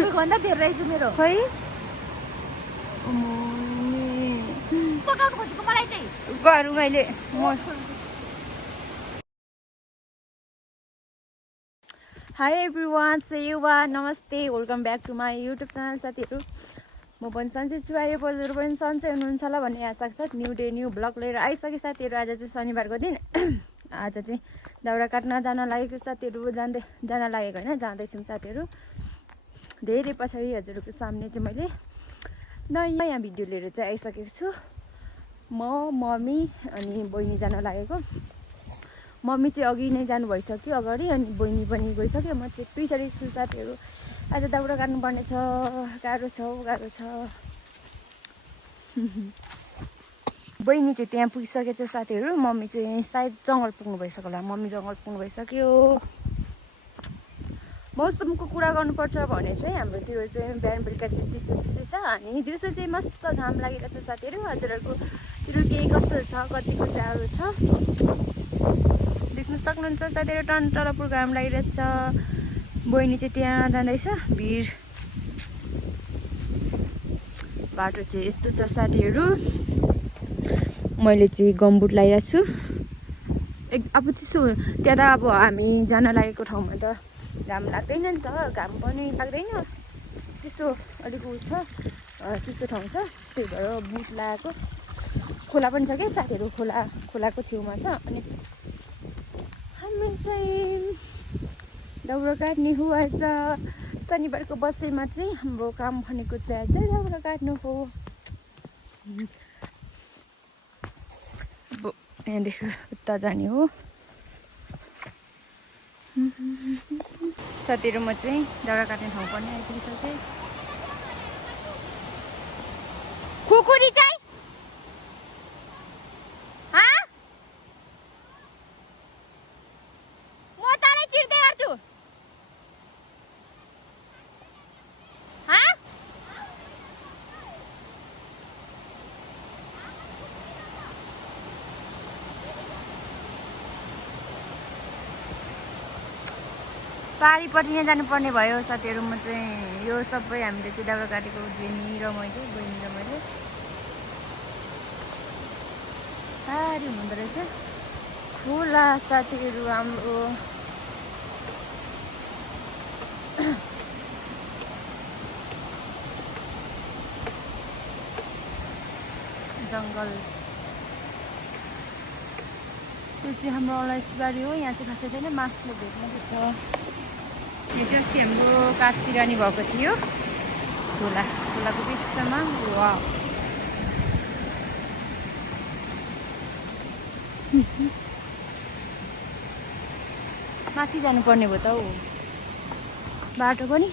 तपाईको भन्दा धेरै रहेछ मेरो खै पकाउनु खोजेको मलाई चाहिँ गरौँ अहिले म हाई एभ्रिवान सेयुवा नमस्ते welcome back to my YouTube channel साथीहरू म पनि सन्चै छु आयो हजुर पनि सन्चै हुनुहुन्छ होला भन्ने आशा साथ न्यू डे न्यू ब्लग लिएर आइसके साथीहरू आज चाहिँ शनिबारको दिन आज चाहिँ दाउरा काट्न जान लागेको साथीहरू जान लागेको होइन जाँदैछौँ साथीहरू धेरै पछाडि हजुरहरूको सामने चाहिँ मैले नयाँ भिडियो लिएर चाहिँ आइसकेको छु म मम्मी अनि बहिनी जान लागेको मम्मी चाहिँ अघि नै जानु भइसक्यो अगाडि अनि बहिनी पनि गइसक्यो म चाहिँ पछाडि छु साथीहरू आज दाउरा काट्नुपर्ने छ गाह्रो छ बहिनी चाहिँ त्यहाँ पुगिसकेको छ साथीहरू मम्मी चाहिँ सायद जङ्गल पुग्नु भइसक्यो होला मम्मी जङ्गल पुग्नु भइसक्यो मौसमको कुरा गर्नुपर्छ भने चाहिँ हाम्रोतिर चाहिँ बिहान बेलुका चाहिँ चिसो छ अनि दिउँसो चाहिँ मस्त घाम लागिरहेको छ साथीहरू हजुरहरूकोतिर के कस्तो छ कतिको जाडो छ देख्न सक्नुहुन्छ साथीहरू टनटलपुर घाम लागिरहेछ बहिनी चाहिँ त्यहाँ जाँदैछ भिड बाटो चाहिँ यस्तो छ साथीहरू मैले चाहिँ गमबुट लगाइरहेको छु अब चिसो त्यहाँ त अब हामी जान लागेको ठाउँमा त घाम लाग्दैन नि त घाम पनि लाग्दैन चिसो अलिक उ छ चिसो ठाउँ छ त्यही भएर बुट लगाएको खोला पनि छ क्या साथीहरू खोलाको छेउमा छ अनि हामी चाहिँ दाउरा काट्ने हो आज शनिबारको बसेमा चाहिँ हाम्रो काम भनेको चाहिँ आज दाउरा काट्नु हो अब यहाँदेखि उता जाने हो साथीहरू म चाहिँ दाउरा काट्ने ठाउँ पनि आइपुगिसकेँ खुकुरी चाहिँ म तारै चिर्दै गर्छु पारिपट्टि नै जानुपर्ने भयो साथीहरू म चाहिँ यो सबै हामीले चाहिँ दाउरा काटेको जेनी र मैले बहिनी र मैले पारि हुँदो रहेछ खोला साथीहरू हाम्रो जङ्गल त्यो चाहिँ हाम्रो अलैँचीबारी हो यहाँ चाहिँ खासै छैन मासले भेट्नुपर्छ हिजो अस्ति हाम्रो काठ चिरानी भएको थियो खोलाको बिचमा वा माथि जानुपर्ने भयो त हौ बाटो पनि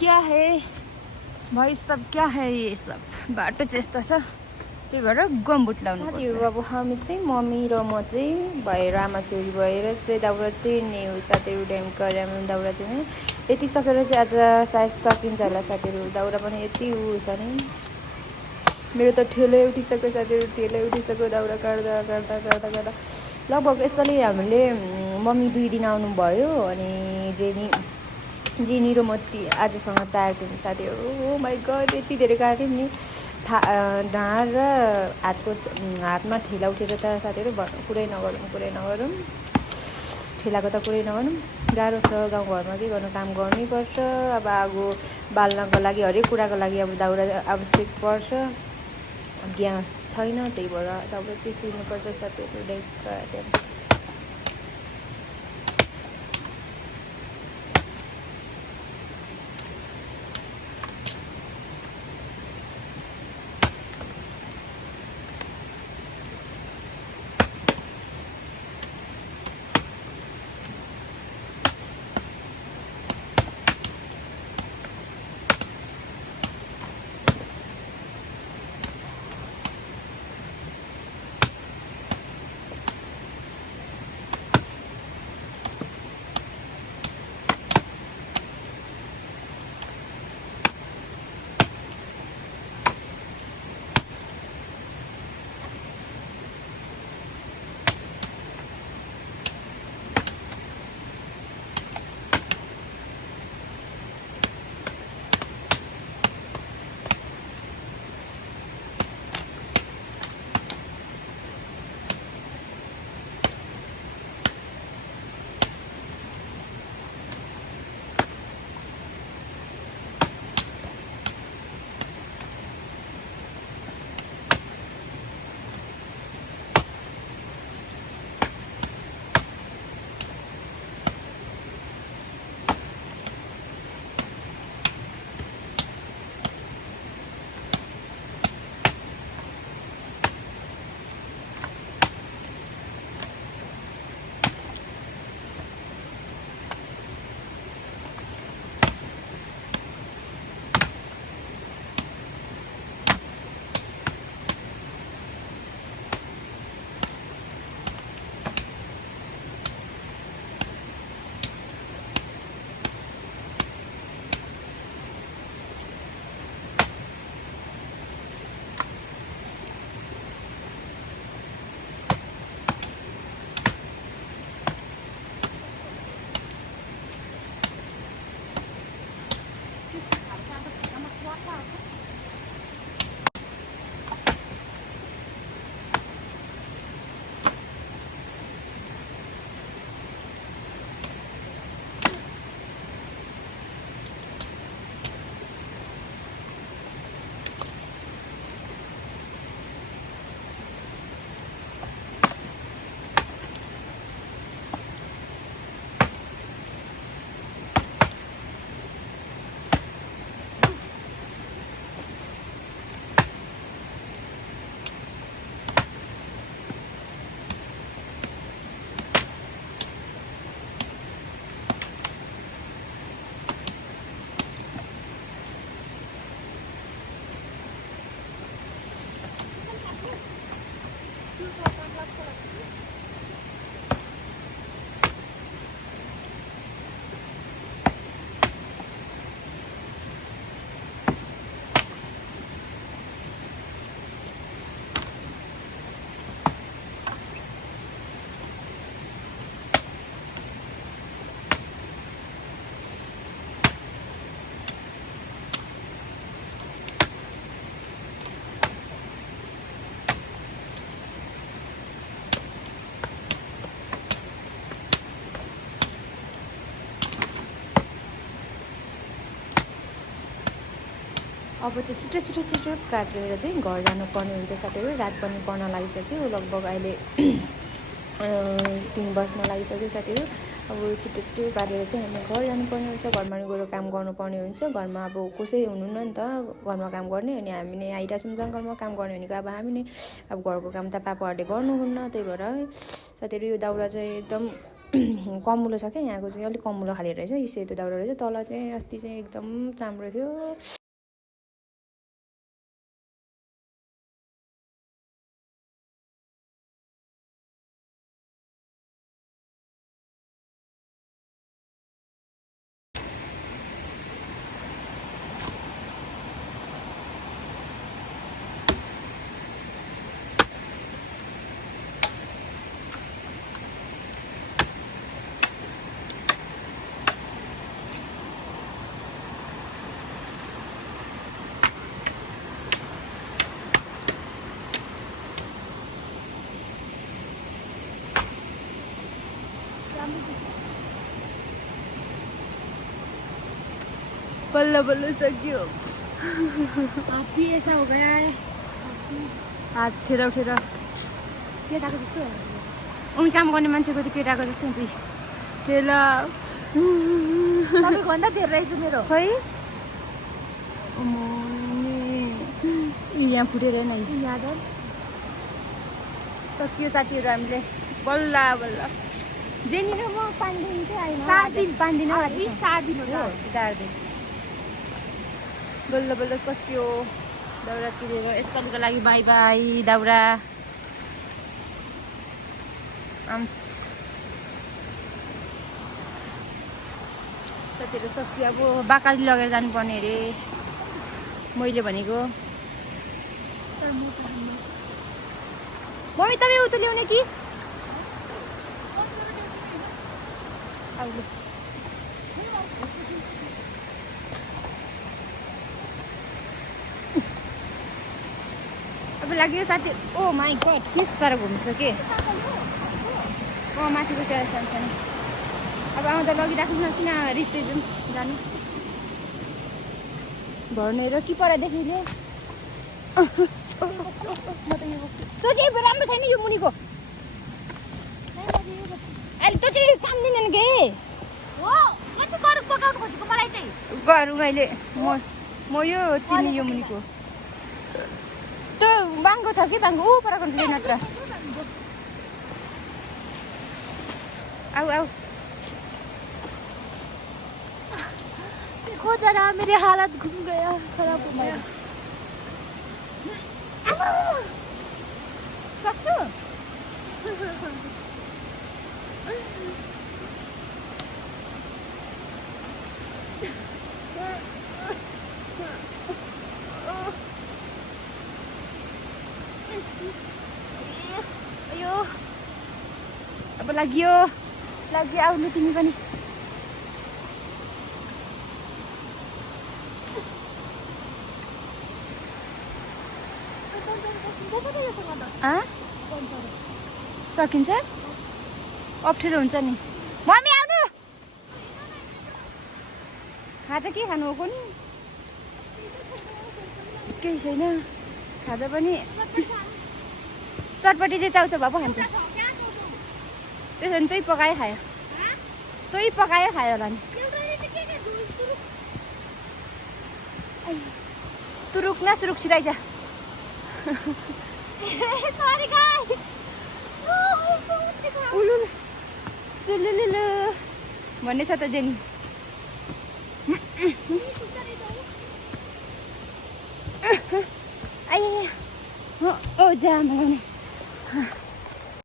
क्या है भाइ सब क्या है ये सब बाटो चाहिँ यस्तो छ त्यही भएर गमबुट लाउनु साथीहरू अब हामी चाहिँ मम्मी र म चाहिँ भएर आमा छोरी भएर चाहिँ दाउरा चिर्ने हो साथीहरू ड्यामको दाउरा चाहिँ यति सकेर चाहिँ आज सायद सकिन्छ होला साथीहरू दाउरा पनि यति उ छ नि मेरो त ठेलै उठिसक्यो साथीहरू ठेलै उठिसक्यो दाउरा काट्दा लगभग यसपालि हामीले मम्मी 2 दिन आउनुभयो अनि जेनी र मती आजसँग 4 दिन साथीहरू हो माइ गड यति धेरै काट्यौँ नि ढाड र हातमा ठेला उठेर त साथीहरू कुरै नगरौँ ठेलाको त कुरै नगरौँ गाह्रो छ गाउँघरमा के गर्नु काम गर्नैपर्छ अब आगो बाल्नको लागि हरेक कुराको लागि अब दाउरा आवश्यक पर्छ ग्यास छैन त्यही भएर दाउरा चाहिँ चिर्नुपर्छ साथीहरू ड्याम अब चाहिँ छिटो छिटो छिटो काटेर चाहिँ घर जानुपर्ने हुन्छ साथीहरू। रात पनि पर्न लागिसक्यो, लगभग अहिले 3 बज्न लागिसक्यो साथीहरू। अब छिटो छिटो काटेर चाहिँ हामी घर जानुपर्ने हुन्छ, घरमा गएर काम गर्नुपर्ने हुन्छ। घरमा अब कसै हुनुहुन्न नि त घरमा काम गर्ने, अनि हामी नै आइरहेको छौँ जङ्गलमा काम गर्ने भनेको। अब हामी नै अब घरको काम त पापाहरूले गर्नुहुन्न, त्यही भएर साथीहरू यो दाउरा चाहिँ एकदम कमुलो छ क्या, यहाँको चाहिँ अलिक कमुलो खाले रहेछ। यो सेतो दाउरा रहेछ, तल चाहिँ अस्ति चाहिँ एकदम चाम्रो थियो। बल्ल बल्ल सक्यो। ऐसा हो गया है हात ठेरा उठेर केटाको जस्तो उनी काम गर्ने मान्छेको त केटाको जस्तो हुन्छ। ठेला तपाईँको भन्दा धेरै रहेछ मेरो। खै यहाँ फुटेर नै यादव सकियो साथीहरू। हामीले बल्ल बल्ल जेनी र म 5 दिन चाहिँ आएन, 4 दिन 5 दिन 4 दिन हो 4 दिन बल्ल बल्ल सकियो दाउरा चिरेर। यसपालिको लागि बाई बाई दाउरा। साथीहरू सकियो। अब बाकाली लगेर जानुपर्ने अरे मैले भनेको। मम्मी तपाईँ उता ल्याउने कि अब लाग्यो साथी। ओ माई गड के साह्रो घुम्छ के। माथिको चाहिँ सानो अब आउँदा लगिराख्नु न, किन रित्ते जाउँ जानु भर्ने र कि परादेखि ल्याऊ। त्यो चाहिँ राम्रो छैन यो मुनिको। अहिले त्यो चाहिँ काम दिँदैन के हो। कति गरौँ पकाउनु खोजेको मलाई चाहिँ गरौँ अहिले। म यो तिमी यो मुनिको त्यो बाङ्गो छ कि बाङ्गो ऊ पराको नत्र। आऊ आऊ देखो जरा मेरी हालत घूम गया, खराब हो गया। सक्छु अब लाग्यो आउनु तिमी पनि। सकिन्छ अप्ठ्यारो हुन्छ नि। मम्मी आउनु खाजा के खानु हो नि केही छैन खाजा पनि। चटपटी चाहिँ चाउचाउ भए पो खान्छ। त्यसो भने तै पकायो खायो होला नि। तुरुक न सुरुक छिराइज। सुलुलुलु भन्ने छ त जेनी। ओ जाम लगाउने